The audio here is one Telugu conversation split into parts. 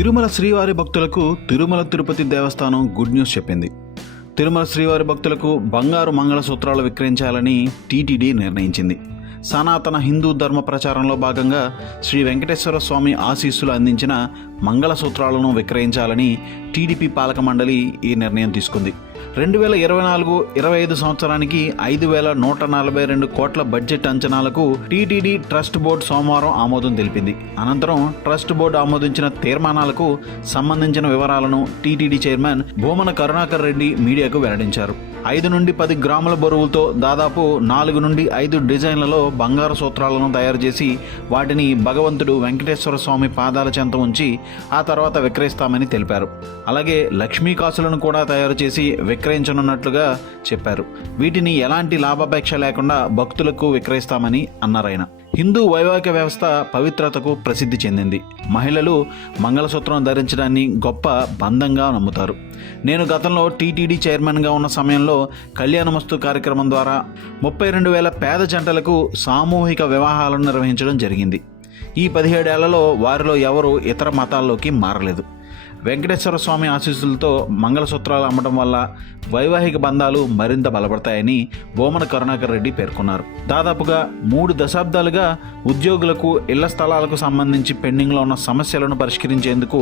తిరుమల శ్రీవారి భక్తులకు తిరుమల తిరుపతి దేవస్థానం గుడ్ న్యూస్ చెప్పింది. తిరుమల శ్రీవారి భక్తులకు బంగారు మంగళసూత్రాలు విక్రయించాలని టీటీడీ నిర్ణయించింది. సనాతన హిందూ ధర్మ ప్రచారంలో భాగంగా శ్రీ వెంకటేశ్వర స్వామి ఆశీస్సులు అందించిన మంగళసూత్రాలను విక్రయించాలని టీడీపీ పాలక మండలి ఈ నిర్ణయం తీసుకుంది. రెండు వేల ఇరవై నాలుగు ఇరవై ఐదు సంవత్సరానికి ఐదు వేల నూట నలభై రెండు కోట్ల బడ్జెట్ అంచనాలకు టీటీడీ ట్రస్ట్ బోర్డు సోమవారం ఆమోదం తెలిపింది. అనంతరం ట్రస్ట్ బోర్డు ఆమోదించిన తీర్మానాలకు సంబంధించిన వివరాలను టీటీడీ చైర్మన్ భూమన కరుణాకర్ రెడ్డి మీడియాకు వెల్లడించారు. ఐదు నుండి పది గ్రాముల బరువులతో దాదాపు నాలుగు నుండి ఐదు డిజైన్లలో బంగారు సూత్రాలను తయారు చేసి వాటిని భగవంతుడు వెంకటేశ్వర స్వామి పాదాల చెంత ఉంచి ఆ తర్వాత విక్రయిస్తామని తెలిపారు. అలాగే లక్ష్మీ కాసులను కూడా తయారు చేసి విక్రయించనున్నట్లుగా చెప్పారు. వీటిని ఎలాంటి లాభాపేక్ష లేకుండా భక్తులకు విక్రయిస్తామని అన్నారాయన హిందూ వైవాహిక వ్యవస్థ పవిత్రతకు ప్రసిద్ధి చెందింది. మహిళలు మంగళసూత్రం ధరించడాన్ని గొప్ప బంధంగా నమ్ముతారు. నేను గతంలో టీటీడీ చైర్మన్గా ఉన్న సమయంలో కళ్యాణమస్తు కార్యక్రమం ద్వారా ముప్పై రెండు వేల పేద జంటలకు సామూహిక వివాహాలను నిర్వహించడం జరిగింది. ఈ పదిహేడేళ్ళలో వారిలో ఎవరు ఇతర మతాల్లోకి మారలేదు. వెంకటేశ్వర స్వామి ఆశీస్సులతో మంగళసూత్రాలు అమ్మడం వల్ల వైవాహిక బంధాలు మరింత బలపడతాయని బోమన కరుణాకర్ రెడ్డి పేర్కొన్నారు. దాదాపుగా మూడు దశాబ్దాలుగా ఉద్యోగులకు ఇళ్ళ స్థలాలకు సంబంధించి పెండింగ్లో ఉన్న సమస్యలను పరిష్కరించేందుకు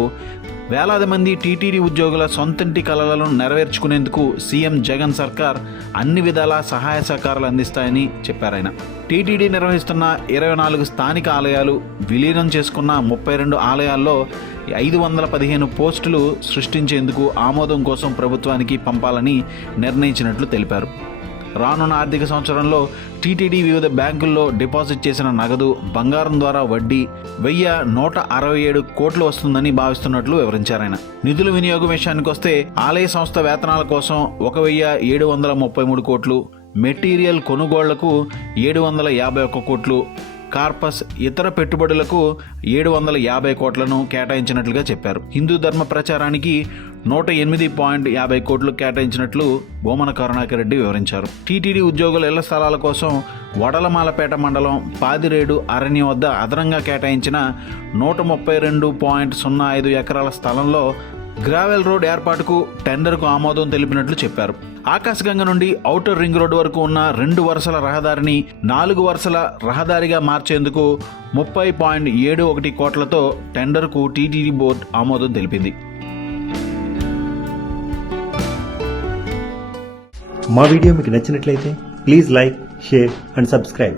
వేలాది మంది టీటీడీ ఉద్యోగుల సొంతంటి కలలను నెరవేర్చుకునేందుకు సీఎం జగన్ సర్కార్ అన్ని విధాల సహాయ సహకారాలు అందిస్తాయని చెప్పారాయన టీటీడీ నిర్వహిస్తున్న ఇరవై నాలుగు స్థానిక ఆలయాలు విలీనం చేసుకున్న ముప్పై రెండు ఆలయాల్లో ఐదు వందల పదిహేను పోస్టులు సృష్టించేందుకు ఆమోదం కోసం ప్రభుత్వానికి పంపాలని నిర్ణయించినట్లు తెలిపారు. రానున్న ఆర్థిక సంవత్సరంలో టీటీడీ వివిధ బ్యాంకుల్లో డిపాజిట్ చేసిన నగదు బంగారం ద్వారా వడ్డీ వెయ్యి నూట అరవై ఏడు కోట్లు వస్తుందని భావిస్తున్నట్లు వివరించారాయన నిధుల వినియోగం విషయానికి వస్తే ఆలయ సంస్థ వేతనాల కోసం ఒక వెయ్యి ఏడు వందల ముప్పై మూడు కోట్లు మెటీరియల్ కొనుగోళ్ళకు ఏడు వందల యాభై ఒక్క కోట్లు కార్పస్ ఇతర పెట్టుబడులకు ఏడు వందల యాభై కోట్లను కేటాయించినట్లుగా చెప్పారు. హిందూ ధర్మ ప్రచారానికి నూట ఎనిమిది పాయింట్ యాభై కోట్లు కేటాయించినట్లు బోమన కరుణాకర్ రెడ్డి వివరించారు. టీటీడీ ఉద్యోగుల ఇళ్ళ స్థలాల కోసం వడలమాలపేట మండలం పాదిరేడు అరణ్యం వద్ద అదనంగా కేటాయించిన నూట ముప్పై రెండు పాయింట్ సున్నా ఐదు ఎకరాల స్థలంలో గ్రావెల్ రోడ్ ఏర్పాటుకు టెండర్కు ఆమోదం తెలిపినట్లు చెప్పారు. ఆకాశగంగ నుండి ఔటర్ రింగ్ రోడ్డు వరకు ఉన్న రెండు వరుసల రహదారిని నాలుగు వరుసల రహదారిగా మార్చేందుకు ముప్పై పాయింట్ ఏడు ఒకటి కోట్లతో టెండర్కు టీటీడీ బోర్డు ఆమోదం తెలిపింది. మా వీడియో మీకు నచ్చినట్లయితే please like share and subscribe.